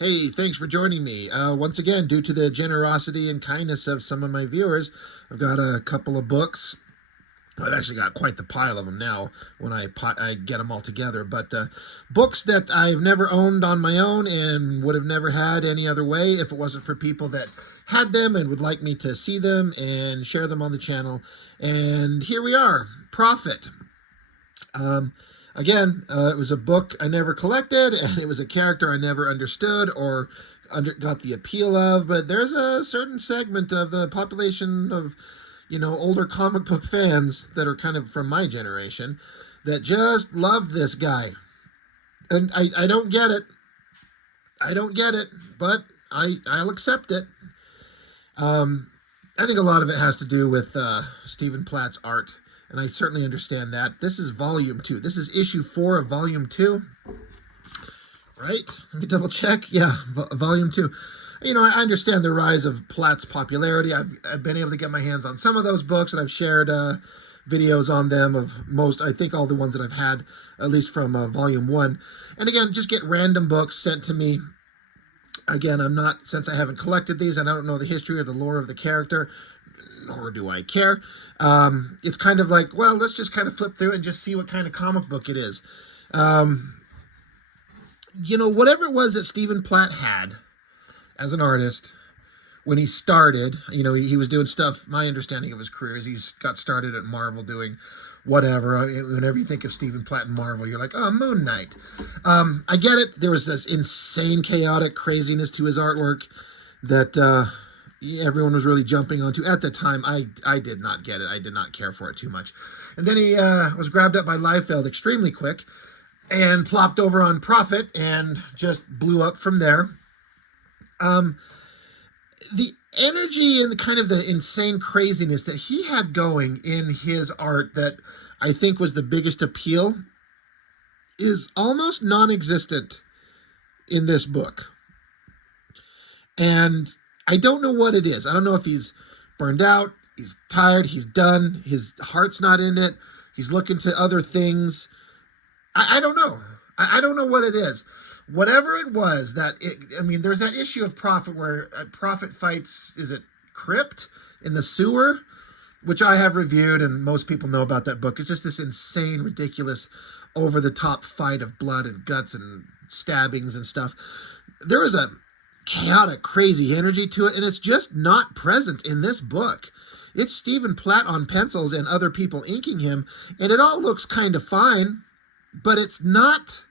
Hey, thanks for joining me. Once again, due to the generosity and kindness of some of my viewers, I've got a couple of books. I've actually got quite the pile of them now when I get them all together. But books that I've never owned on my own and would have never had any other way if it wasn't for people that had them and would like me to see them and share them on the channel. And here we are, Profit. Um, it was a book I never collected, and it was a character I never understood or got the appeal of. But there's a certain segment of the population of, older comic book fans that are kind of from my generation that just love this guy. And I don't get it. I don't get it, but I'll accept it. I think a lot of it has to do with Stephen Platt's art, and I certainly understand that. This is volume 2. This is issue 4 of volume 2, right? Let me double check. Yeah, volume 2. I understand the rise of Platt's popularity. I've been able to get my hands on some of those books, and I've shared videos on them of I think all the ones that I've had, at least from volume 1. And again, just get random books sent to me. Again, since I haven't collected these, and I don't know the history or the lore of the character, nor do I care. It's kind of like, well, let's just kind of flip through it and just see what kind of comic book it is. Whatever it was that Stephen Platt had as an artist when he started, he was doing stuff, my understanding of his career is he got started at Marvel doing whatever. Whenever you think of Stephen Platt and Marvel, you're like, oh, Moon Knight. I get it. There was this insane, chaotic craziness to his artwork that everyone was really jumping onto. At the time, I did not get it. I did not care for it too much. And then he was grabbed up by Liefeld extremely quick and plopped over on Profit and just blew up from there. The energy and the kind of the insane craziness that he had going in his art that I think was the biggest appeal is almost non-existent in this book. And I don't know what it is. I don't know if he's burned out, he's tired, he's done, his heart's not in it, he's looking to other things. I don't know. I don't know what it is. Whatever it was, there's that issue of Profit where Profit fights, is it Crypt in the sewer, which I have reviewed, and most people know about that book. It's just this insane, ridiculous, over-the-top fight of blood and guts and stabbings and stuff. There is a chaotic, crazy energy to it, and it's just not present in this book. It's Stephen Platt on pencils and other people inking him, and it all looks kind of fine, but it's not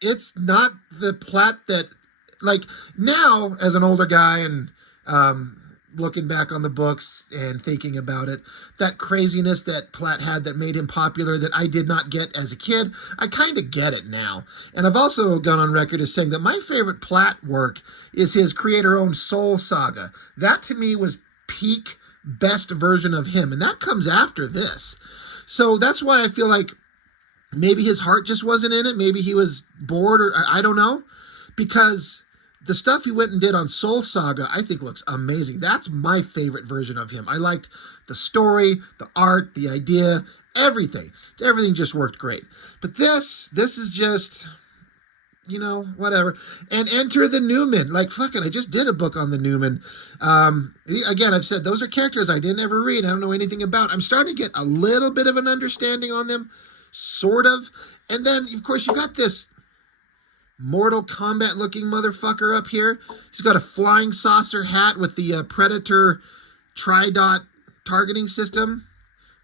the Platt that, like, now as an older guy and looking back on the books and thinking about it, that craziness that Platt had that made him popular that I did not get as a kid, I kind of get it now. And I've also gone on record as saying that my favorite Platt work is his creator-owned Soul Saga. That to me was peak best version of him, and that comes after this. So that's why I feel like maybe his heart just wasn't in it. Maybe he was bored, or I don't know. Because the stuff he went and did on Soul Saga, I think looks amazing. That's my favorite version of him. I liked the story, the art, the idea, everything. Everything just worked great. But this is just, whatever. And Enter the Newman. Like, fucking, I just did a book on the Newman. Again, I've said those are characters I didn't ever read. I don't know anything about. I'm starting to get a little bit of an understanding on them. Sort of. And then, of course, you got this Mortal Kombat looking motherfucker up here. He's got a flying saucer hat with the Predator tri-dot targeting system.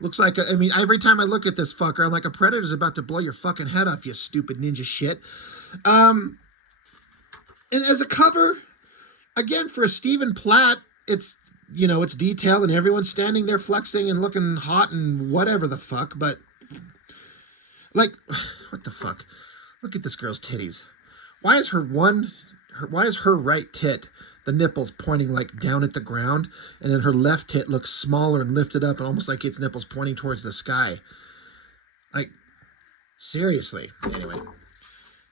Looks like, every time I look at this fucker, I'm like, a Predator's about to blow your fucking head off, you stupid ninja shit. And as a cover, again, for Stephen Platt, it's, it's detailed and everyone's standing there flexing and looking hot and whatever the fuck, but like, what the fuck? Look at this girl's titties. Why is her right tit, the nipples pointing like down at the ground, and then her left tit looks smaller and lifted up and almost like its nipples pointing towards the sky? Like, seriously. Anyway,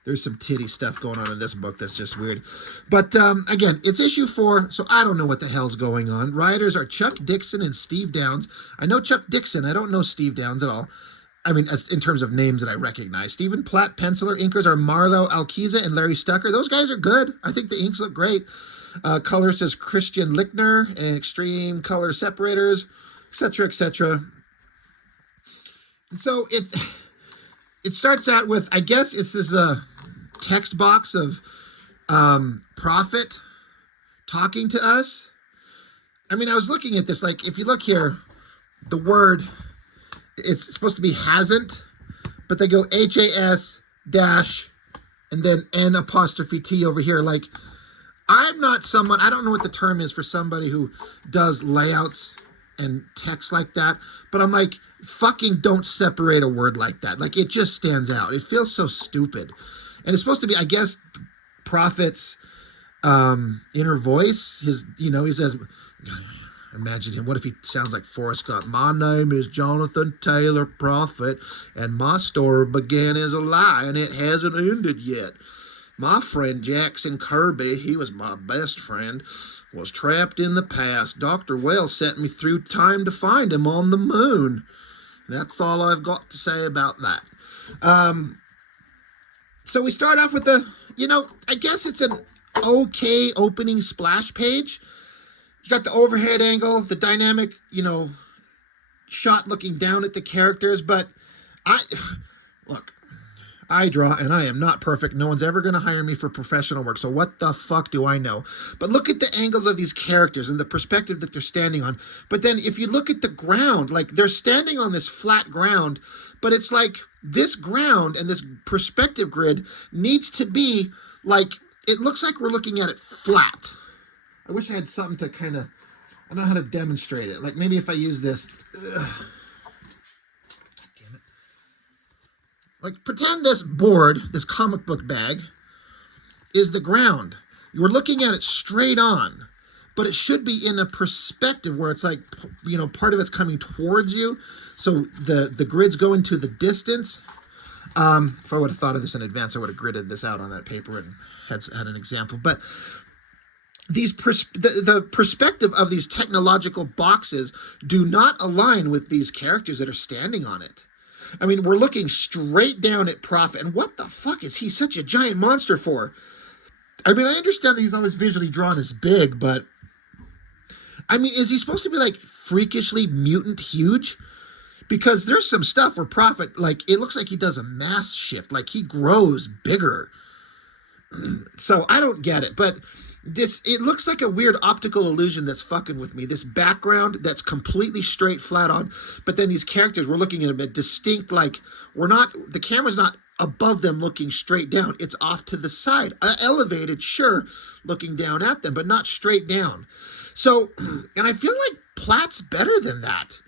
there's some titty stuff going on in this book that's just weird. But again, it's issue 4, so I don't know what the hell's going on. Writers are Chuck Dixon and Steve Downes. I know Chuck Dixon. I don't know Steve Downes at all. I mean, as in terms of names that I recognize. Stephen Platt penciler. Inkers are Marlo Alquiza and Larry Stucker. Those guys are good. I think the inks look great. Colors is Christian Lichtner and Extreme Color Separators, etc., etc. And so it starts out with, I guess it's this text box of Prophet talking to us. I mean, I was looking at this, like, if you look here, the word, it's supposed to be hasn't, but they go HAS dash and then N apostrophe T over here. Like, I'm not someone, I don't know what the term is for somebody who does layouts and text like that, but I'm like, fucking don't separate a word like that. Like, it just stands out. It feels so stupid. And it's supposed to be, I guess, Prophet's inner voice. His, you know, he says, imagine him, what if he sounds like Forrest Gump? My name is Jonathan Taylor Prophet, and my story began as a lie, and it hasn't ended yet. My friend Jackson Kirby, he was my best friend, was trapped in the past. Dr. Wells sent me through time to find him on the moon. That's all I've got to say about that. So we start off with the, you know, I guess it's an okay opening splash page. You got the overhead angle, the dynamic, you know, shot looking down at the characters, but look, I draw and I am not perfect. No one's ever going to hire me for professional work. So what the fuck do I know? But look at the angles of these characters and the perspective that they're standing on. But then if you look at the ground, like they're standing on this flat ground, but it's like this ground and this perspective grid needs to be like, it looks like we're looking at it flat. I wish I had something to kind of, I don't know how to demonstrate it. Like maybe if I use this, like pretend this board, this comic book bag, is the ground. You're looking at it straight on, but it should be in a perspective where it's like, you know, part of it's coming towards you. So the grids go into the distance. If I would have thought of this in advance, I would have gridded this out on that paper and had an example. But these the perspective of these technological boxes do not align with these characters that are standing on it. I mean, we're looking straight down at Prophet, and what the fuck is he such a giant monster for? I mean, I understand that he's always visually drawn as big, but I mean, is he supposed to be like freakishly mutant huge? Because there's some stuff where Prophet, like, it looks like he does a mass shift, like he grows bigger. So I don't get it, but it looks like a weird optical illusion that's fucking with me. This background that's completely straight flat on, but then these characters, we're looking at them at distinct, like, the camera's not above them looking straight down. It's off to the side, elevated, sure, looking down at them, but not straight down. So, and I feel like Platt's better than that.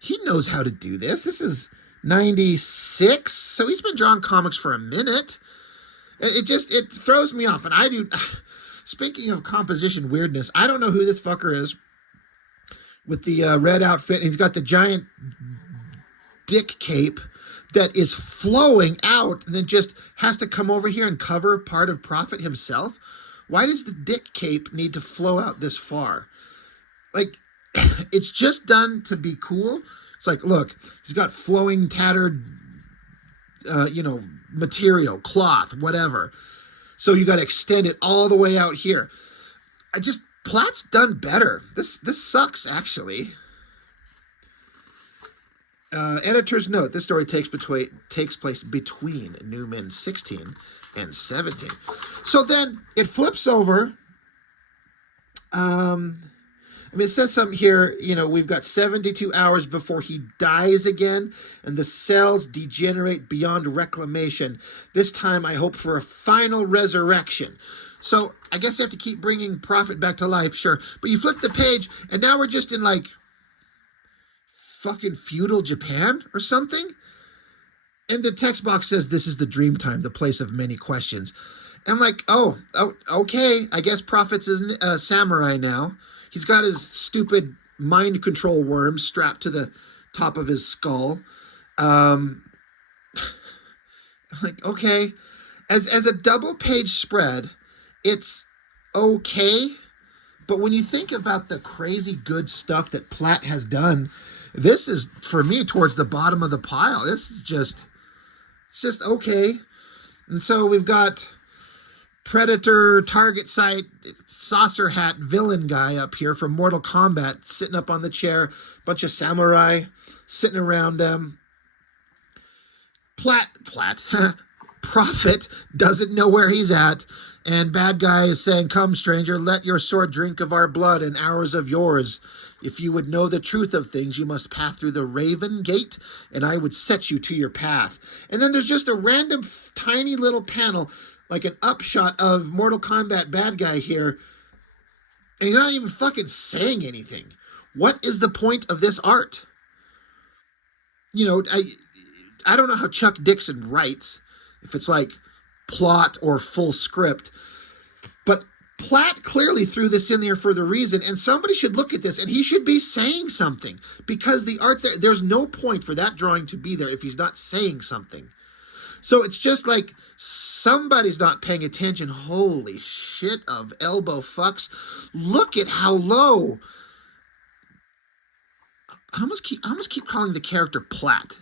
He knows how to do this. This is 96, so he's been drawing comics for a minute. It throws me off, and I do. Speaking of composition weirdness, I don't know who this fucker is with the red outfit. And he's got the giant dick cape that is flowing out and then just has to come over here and cover part of Prophet himself. Why does the dick cape need to flow out this far? Like, it's just done to be cool. It's like, look, he's got flowing, tattered, material, cloth, whatever. So you got to extend it all the way out here. Platt's done better. This sucks, actually. Editor's note: this story takes place between Newman 16 and 17. So then it flips over. It says something here, we've got 72 hours before he dies again, and the cells degenerate beyond reclamation. This time, I hope for a final resurrection. So, I guess you have to keep bringing Prophet back to life, sure. But you flip the page, and now we're just in, like, fucking feudal Japan or something? And the text box says, this is the dream time, the place of many questions. And I'm like, oh, okay, I guess Prophet's a samurai now. He's got his stupid mind control worms strapped to the top of his skull. I'm like, okay. As a double page spread, it's okay. But when you think about the crazy good stuff that Platt has done, This is, for me, towards the bottom of the pile. This is just, it's just okay. And so we've got Predator, Target Sight, Saucer Hat villain guy up here from Mortal Kombat sitting up on the chair. Bunch of samurai sitting around them. Platt, Prophet doesn't know where he's at. And bad guy is saying, come, stranger, let your sword drink of our blood and ours of yours. If you would know the truth of things, you must pass through the Raven Gate, and I would set you to your path. And then there's just a random tiny little panel, like an upshot of Mortal Kombat bad guy here. And he's not even fucking saying anything. What is the point of this art? You know, I don't know how Chuck Dixon writes, if it's like plot or full script, but Platt clearly threw this in there for the reason, and somebody should look at this and he should be saying something, because the art's there. There's no point for that drawing to be there if he's not saying something. So it's just like somebody's not paying attention. Holy shit of elbow fucks. Look at how low. I almost keep calling the character Platt.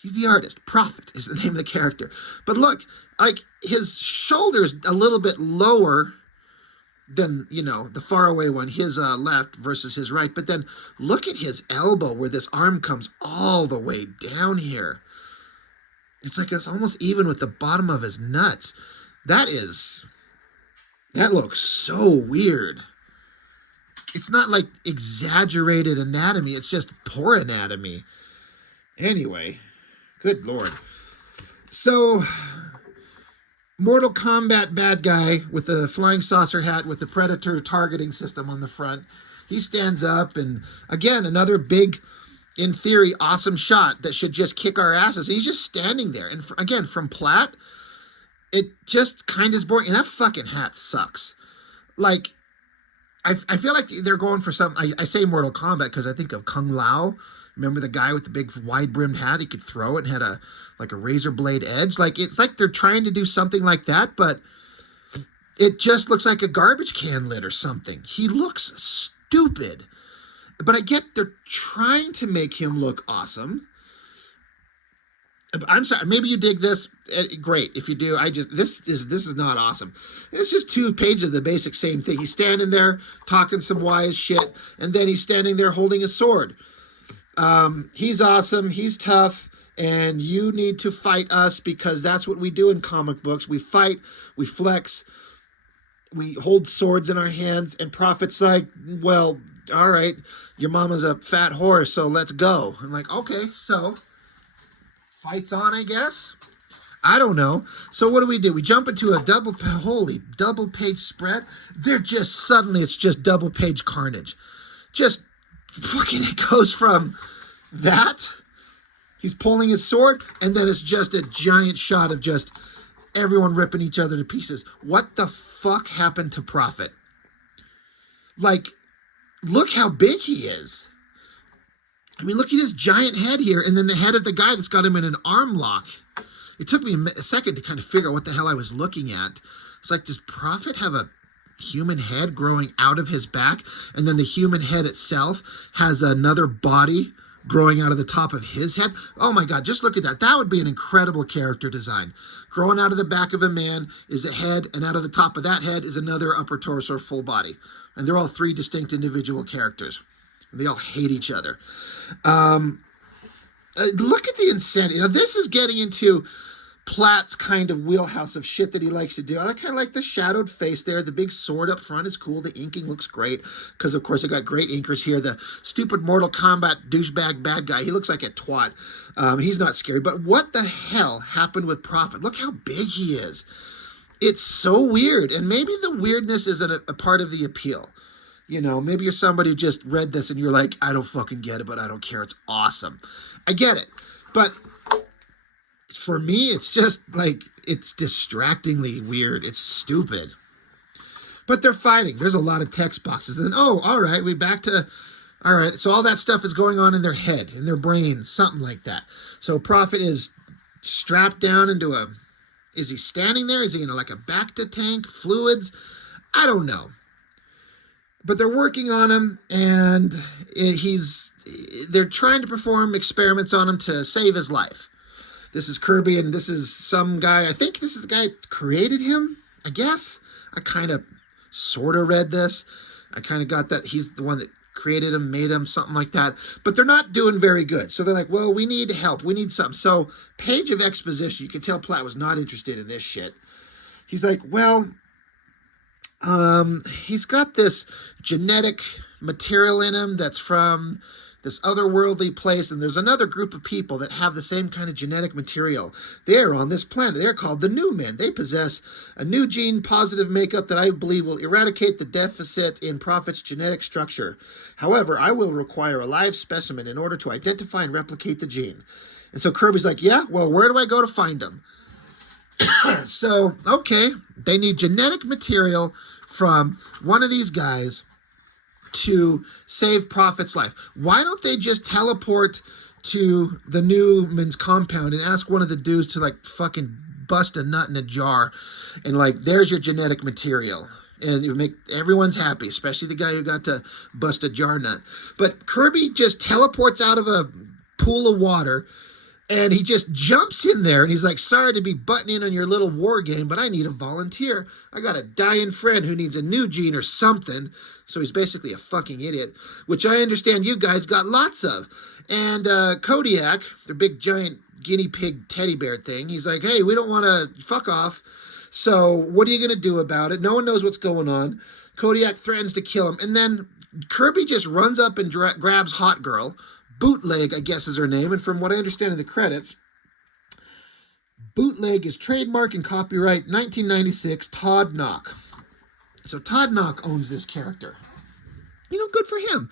He's the artist. Prophet is the name of the character. But look, like his shoulder's a little bit lower than, you know, the faraway one, his left versus his right. But then look at his elbow where this arm comes all the way down here. It's like it's almost even with the bottom of his nuts. That looks so weird. It's not like exaggerated anatomy. It's just poor anatomy. Anyway, good Lord. So, Mortal Kombat bad guy with the flying saucer hat with the Predator targeting system on the front. He stands up, and again, another big, in theory, awesome shot that should just kick our asses. He's just standing there. And again, from Platt, it just kind of is boring. And that fucking hat sucks. Like, I feel like they're going for some... I say Mortal Kombat because I think of Kung Lao. Remember the guy with the big wide-brimmed hat? He could throw it and had a razor blade edge. Like, it's like they're trying to do something like that, but it just looks like a garbage can lid or something. He looks stupid. But I get they're trying to make him look awesome. I'm sorry, maybe you dig this. Great. If you do, this is not awesome. It's just 2 pages of the basic same thing. He's standing there talking some wise shit, and then he's standing there holding a sword. He's awesome, he's tough, and you need to fight us because that's what we do in comic books. We fight, we flex, we hold swords in our hands, and Prophet's like, well, all right, your mama's a fat whore, so let's go. I'm like, okay, so fight's on, I guess. I don't know. So what do? We jump into a double page spread. It's just double page carnage. Just fucking, it goes from that, he's pulling his sword, and then it's just a giant shot of just everyone ripping each other to pieces. What the fuck happened to Prophet? Like, look how big he is. I mean, look at his giant head here, and then the head of the guy that's got him in an arm lock. It took me a second to kind of figure out what the hell I was looking at. It's like, does Prophet have a human head growing out of his back, and then the human head itself has another body growing out of the top of his head? Oh my God, just look at that. That would be an incredible character design. Growing out of the back of a man is a head, and out of the top of that head is another upper torso or full body. And they're all 3 distinct individual characters. They all hate each other. Look at the insanity. Now, this is getting into Platt's kind of wheelhouse of shit that he likes to do. I kind of like the shadowed face there. The big sword up front is cool. The inking looks great because, of course, I got great inkers here. The stupid Mortal Kombat douchebag bad guy, he looks like a twat. He's not scary. But what the hell happened with Prophet? Look how big he is. It's so weird. And maybe the weirdness is a part of the appeal. You know, maybe you're somebody who just read this and you're like, I don't fucking get it, but I don't care. It's awesome. I get it. But for me, it's just like, it's distractingly weird. It's stupid. But they're fighting. There's a lot of text boxes. And, oh, all right, all right. So all that stuff is going on in their head, in their brains, something like that. So Prophet is strapped down into is he standing there? Is he in like a Bacta tank? Fluids? I don't know. but they're working on him, and they're trying to perform experiments on him to save his life. This is Kirby, and this is some guy. I think this is the guy that created him, I guess. I kind of sort of read this. I kind of got that he's the one that created him, made him, something like that. But they're not doing very good. So they're like, well, we need help. We need something. So, page of exposition. You can tell Platt was not interested in this shit. He's like, well, he's got this genetic material in him that's from this otherworldly place, and there's another group of people that have the same kind of genetic material. They're on this planet. They're called the New Men. They possess a new gene positive makeup that I believe will eradicate the deficit in Prophet's genetic structure. However, I will require a live specimen in order to identify and replicate the gene. And so Kirby's like, yeah, well, where do I go to find them? So, okay, they need genetic material from one of these guys to save Prophet's life. Why don't they just teleport to the Newman's compound and ask one of the dudes to like fucking bust a nut in a jar and like, there's your genetic material. And you make everyone's happy, especially the guy who got to bust a jar nut. But Kirby just teleports out of a pool of water, and he just jumps in there, and he's like, sorry to be butting in on your little war game, but I need a volunteer. I got a dying friend who needs a new gene or something. So he's basically a fucking idiot, which I understand you guys got lots of. And Kodiak, the big giant guinea pig teddy bear thing, he's like, hey, we don't want to fuck off. So what are you going to do about it? No one knows what's going on. Kodiak threatens to kill him. And then Kirby just runs up and grabs Hot Girl. Bootleg, I guess, is her name. And from what I understand in the credits, Bootleg is trademark and copyright 1996 Todd Knock. So Todd Knock owns this character. You know, good for him.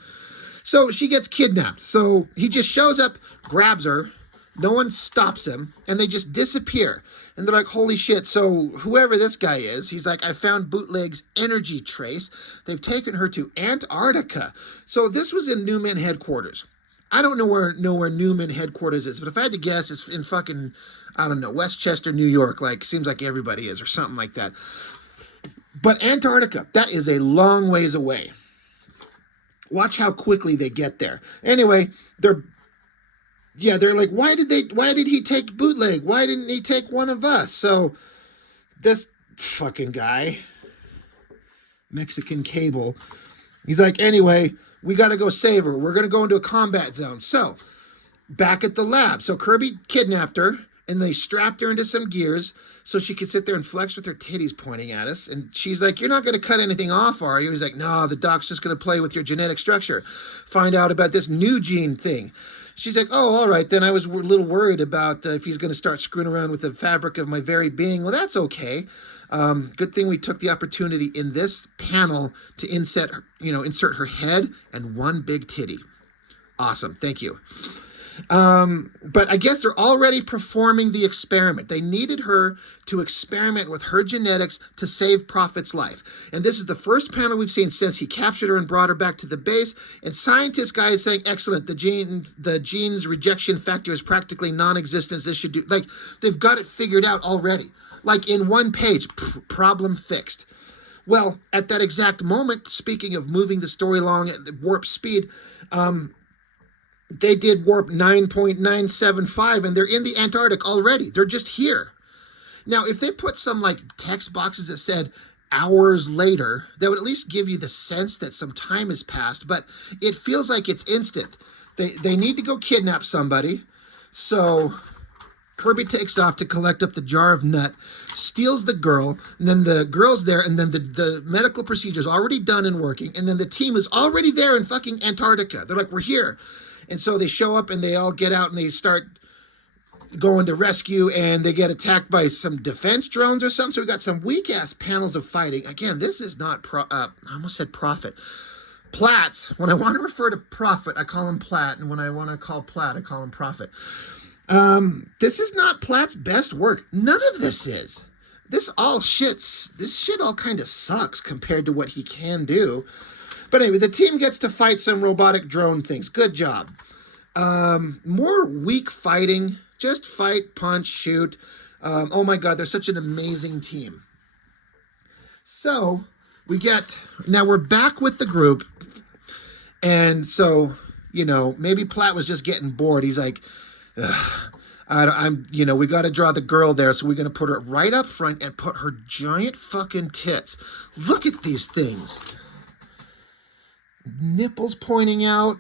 So she gets kidnapped. So he just shows up, grabs her. No one stops him, and they just disappear. And they're like, holy shit. So whoever this guy is, he's like, I found Bootleg's energy trace. They've taken her to Antarctica. So this was in Newman headquarters. I don't know where Newman headquarters is, but if I had to guess, it's in fucking, I don't know, Westchester, New York. Like, seems like everybody is, or something like that. But Antarctica, that is a long ways away. Watch how quickly they get there. Anyway, they're like, why did he take Bootleg? Why didn't he take one of us? So this fucking guy, Mexican Cable, he's like, anyway, we got to go save her. We're going to go into a combat zone. So back at the lab. So Kirby kidnapped her, and they strapped her into some gears so she could sit there and flex with her titties pointing at us. And she's like, you're not going to cut anything off, are you? He's like, no, the doc's just going to play with your genetic structure. Find out about this new gene thing. She's like, oh, all right, then I was a little worried about if he's going to start screwing around with the fabric of my very being. Well, that's okay. Good thing we took the opportunity in this panel to insert her head and one big titty. Awesome. Thank you. But I guess they're already performing the experiment. They needed her to experiment with her genetics to save Prophet's life. And this is the first panel we've seen since he captured her and brought her back to the base. And scientist guy is saying, excellent, the gene's rejection factor is practically non-existent. This should do, like, they've got it figured out already. Like in one page, problem fixed. Well, at that exact moment, speaking of moving the story along at warp speed, they did warp 9.975, and they're in the Antarctic already. They're just here. Now, if they put some like text boxes that said hours later, that would at least give you the sense that some time has passed, but it feels like it's instant. They need to go kidnap somebody. So Kirby takes off to collect up the jar of nut, steals the girl, and then the girl's there, and then the medical procedure's already done and working, and then the team is already there in fucking Antarctica. They're like, we're here. And so they show up, and they all get out, and they start going to rescue, and they get attacked by some defense drones or something. So we got some weak-ass panels of fighting. Again, this is not, I almost said Prophet. Platts. When I want to refer to Prophet, I call him Platt, and when I want to call Platt, I call him Prophet. This is not Platt's best work. None of this is. This shit all kind of sucks compared to what he can do. But anyway, the team gets to fight some robotic drone things. Good job. More weak fighting. Just fight, punch, shoot. Oh my God, they're such an amazing team. So now we're back with the group. And so, maybe Platt was just getting bored. He's like, we got to draw the girl there. So we're going to put her right up front and put her giant fucking tits. Look at these things. Nipples pointing out.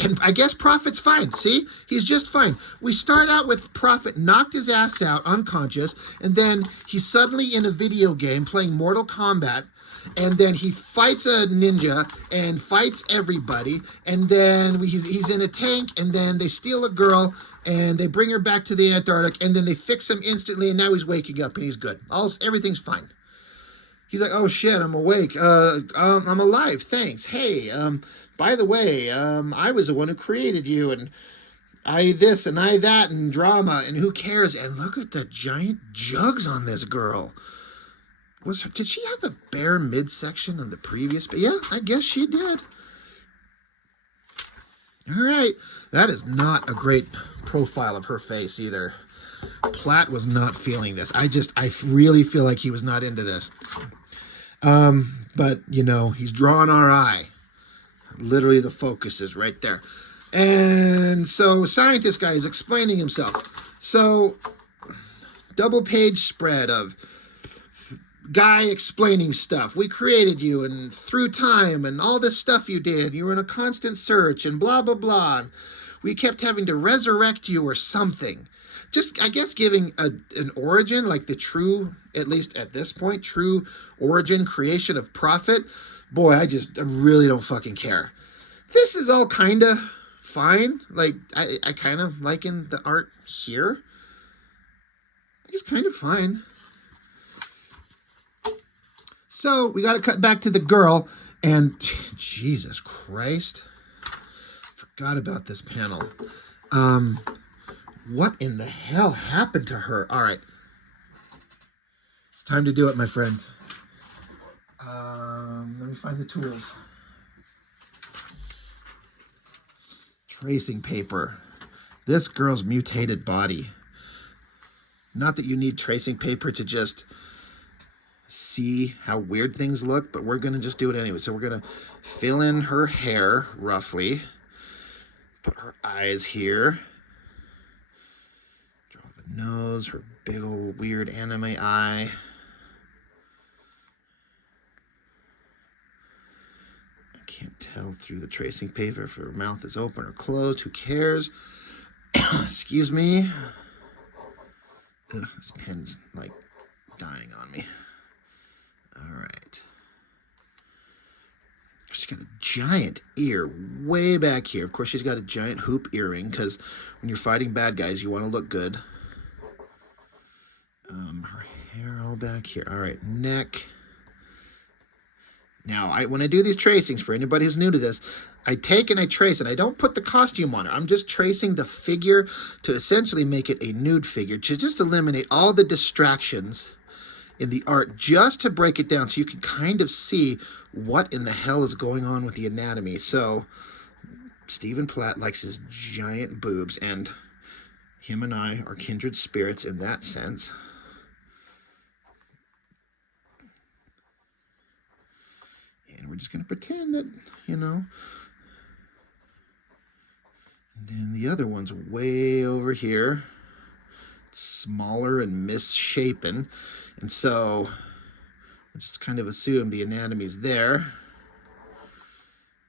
And I guess Prophet's fine. See? He's just fine. We start out with Prophet knocked his ass out, unconscious, and then he's suddenly in a video game playing Mortal Kombat, and then he fights a ninja and fights everybody, and then he's in a tank, and then they steal a girl, and they bring her back to the Antarctic, and then they fix him instantly, and now he's waking up, and he's good. Everything's fine. He's like, oh shit, I'm awake. I'm alive, thanks. Hey, by the way, I was the one who created you, and I this and I that, and drama, and who cares? And look at the giant jugs on this girl. Did she have a bare midsection on the previous? Yeah, I guess she did. All right, that is not a great profile of her face either. Platt was not feeling this. I really feel like he was not into this. But, he's drawing our eye. Literally, the focus is right there. And so, scientist guy is explaining himself. So, double page spread of guy explaining stuff. We created you, and through time, and all this stuff you did. You were in a constant search, and blah, blah, blah. And we kept having to resurrect you or something. Just, I guess, giving an origin, like the true, at least at this point, true origin, creation of Prophet. Boy, I really don't fucking care. This is all kind of fine. Like, I kind of liking the art here. It's kind of fine. So, we got to cut back to the girl, and Jesus Christ. Forgot about this panel. What in the hell happened to her? All right. It's time to do it, my friends. Let me find the tools. Tracing paper. This girl's mutated body. Not that you need tracing paper to just see how weird things look, but we're going to just do it anyway. So we're going to fill in her hair, roughly. Put her eyes here. Nose, her big old weird anime eye. I can't tell through the tracing paper if her mouth is open or closed. Who cares? Excuse me. Ugh, this pen's like dying on me. All right. She's got a giant ear way back here. Of course, she's got a giant hoop earring because when you're fighting bad guys, you want to look good. Her hair all back here. All right, neck. Now, when I do these tracings, for anybody who's new to this, I take and I trace, and I don't put the costume on her. I'm just tracing the figure to essentially make it a nude figure, to just eliminate all the distractions in the art, just to break it down so you can kind of see what in the hell is going on with the anatomy. So, Stephen Platt likes his giant boobs, and him and I are kindred spirits in that sense. And we're just going to pretend that, And then the other one's way over here. It's smaller and misshapen. And so we'll just kind of assume the anatomy's there.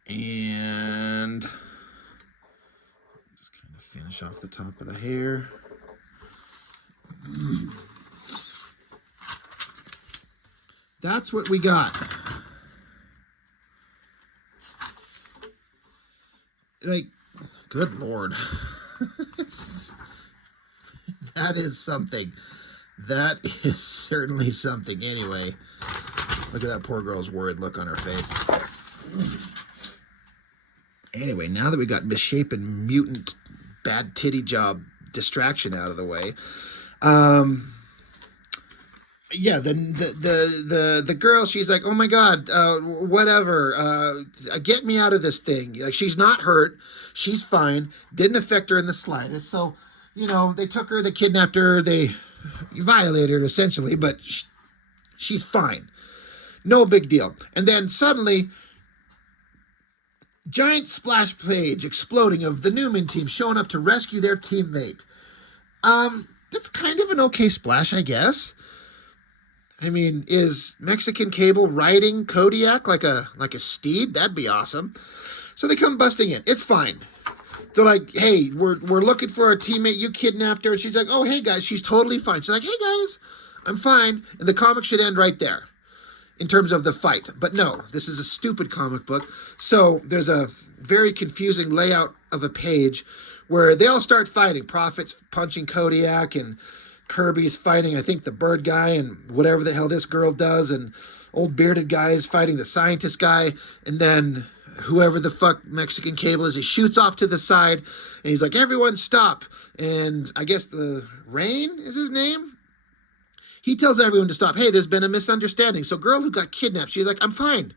And just kind of finish off the top of the hair. That's what we got. Like, good Lord. That is something. That is certainly something. Anyway, look at that poor girl's worried look on her face. Anyway, now that we got misshapen, mutant, bad titty job distraction out of the way, yeah, the girl, she's like, oh my God, whatever, get me out of this thing. Like, she's not hurt, she's fine, didn't affect her in the slightest. So, they took her, they kidnapped her, they violated her essentially, but she's fine. No big deal. And then suddenly, giant splash page exploding of the Newman team showing up to rescue their teammate. That's kind of an okay splash, I guess. I mean, is Mexican Cable riding Kodiak like a steed? That'd be awesome. So they come busting in. It's fine. They're like, hey, we're looking for our teammate. You kidnapped her. And she's like, oh, hey, guys. She's totally fine. She's like, hey, guys, I'm fine. And the comic should end right there in terms of the fight. But no, this is a stupid comic book. So there's a very confusing layout of a page where they all start fighting. Prophet's punching Kodiak, and Kirby's fighting, I think, the bird guy and whatever the hell this girl does. And old bearded guy is fighting the scientist guy. And then whoever the fuck Mexican Cable is, he shoots off to the side. And he's like, everyone stop. And I guess the Rain is his name. He tells everyone to stop. Hey, there's been a misunderstanding. So girl who got kidnapped, she's like, I'm fine.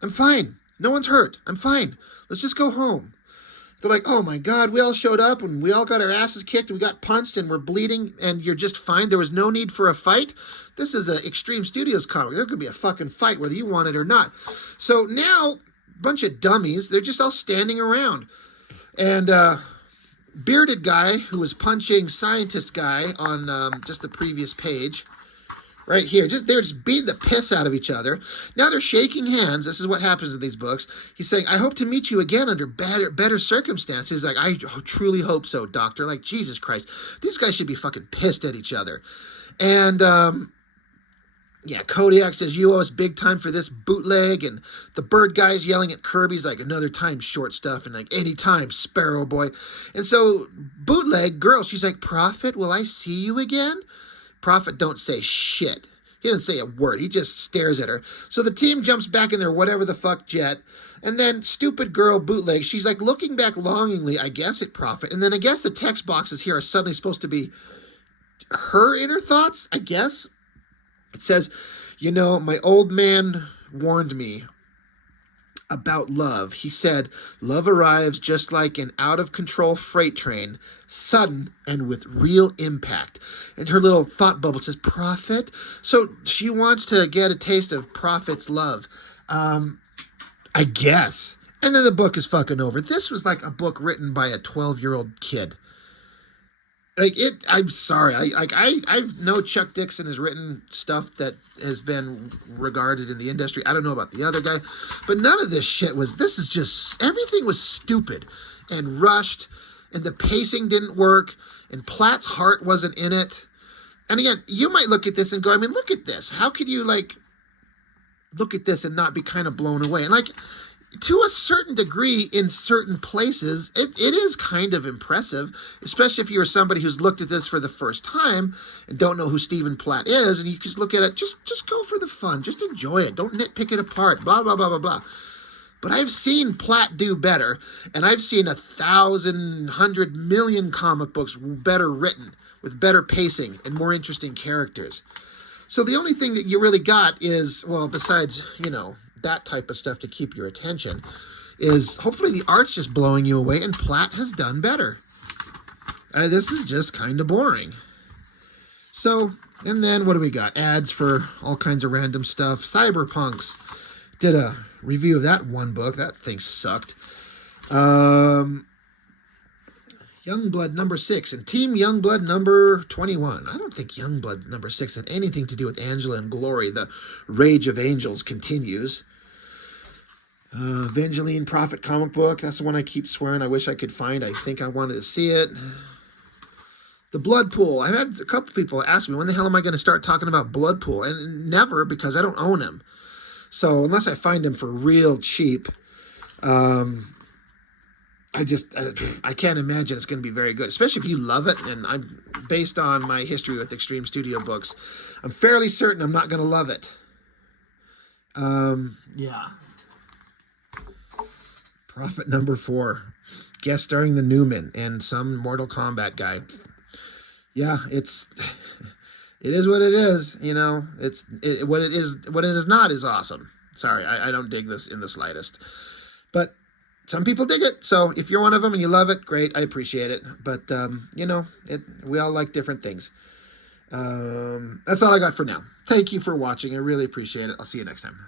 I'm fine. No one's hurt. I'm fine. Let's just go home. They're like, oh my God, we all showed up and we all got our asses kicked and we got punched and we're bleeding and you're just fine. There was no need for a fight. This is an Extreme Studios comic. There could be a fucking fight whether you want it or not. So now, bunch of dummies, they're just all standing around. And bearded guy who was punching scientist guy on just the previous page, right here, they're just beating the piss out of each other. Now they're shaking hands. This is what happens in these books. He's saying, I hope to meet you again under better circumstances. Like, I truly hope so, doctor. Like, Jesus Christ. These guys should be fucking pissed at each other. And yeah, Kodiak says, you owe us big time for this bootleg. And the bird guy's yelling at Kirby's like, another time, short stuff. And like, anytime, Sparrow Boy. And so bootleg girl, she's like, Prophet, will I see you again? Prophet don't say shit. He doesn't say a word. He just stares at her. So the team jumps back in their whatever the fuck jet. And then stupid girl bootleg, she's like looking back longingly, I guess, at Prophet. And then I guess the text boxes here are suddenly supposed to be her inner thoughts, I guess. It says, you know, my old man warned me about love. He said, love arrives just like an out-of-control freight train, sudden and with real impact. And her little thought bubble says, Prophet? So she wants to get a taste of Prophet's love. I guess. And then the book is fucking over. This was like a book written by a 12-year-old kid. Like I'm sorry. I know Chuck Dixon has written stuff that has been regarded in the industry. I don't know about the other guy, but none of this shit was. This is just everything was stupid and rushed, and the pacing didn't work, and Platt's heart wasn't in it. And again, you might look at this and go, I mean, look at this. How could you like look at this and not be kind of blown away? And like, to a certain degree, in certain places, it is kind of impressive, especially if you're somebody who's looked at this for the first time and don't know who Stephen Platt is, and you just look at it, just go for the fun, just enjoy it, don't nitpick it apart, blah, blah, blah, blah, blah. But I've seen Platt do better, and I've seen 1,000, 100 million comic books better written, with better pacing and more interesting characters. So the only thing that you really got is, well, besides, you know, that type of stuff to keep your attention, is hopefully the art's just blowing you away, and Platt has done better. This is just kind of boring. So, and then what do we got? Ads for all kinds of random stuff. Cyberpunks. Did a review of that one book. That thing sucked. Youngblood number 6 and Team Youngblood number 21. I don't think Youngblood number 6 had anything to do with Angela and Glory. The Rage of Angels continues. Evangeline Prophet comic book. That's the one I keep swearing I wish I could find. I think I wanted to see it. The Blood Pool. I had a couple people ask me, when the hell am I going to start talking about Blood Pool? And never, because I don't own him. So unless I find him for real cheap, I can't imagine it's going to be very good, especially if you love it. And I'm based on my history with Extreme Studio books, I'm fairly certain I'm not going to love it. Yeah. Prophet number 4, guest starring the Newman and some Mortal Kombat guy. Yeah, it is what it is. You know, what it is not is awesome. Sorry, I don't dig this in the slightest, but some people dig it. So if you're one of them and you love it, great. I appreciate it. But, you know, we all like different things. That's all I got for now. Thank you for watching. I really appreciate it. I'll see you next time.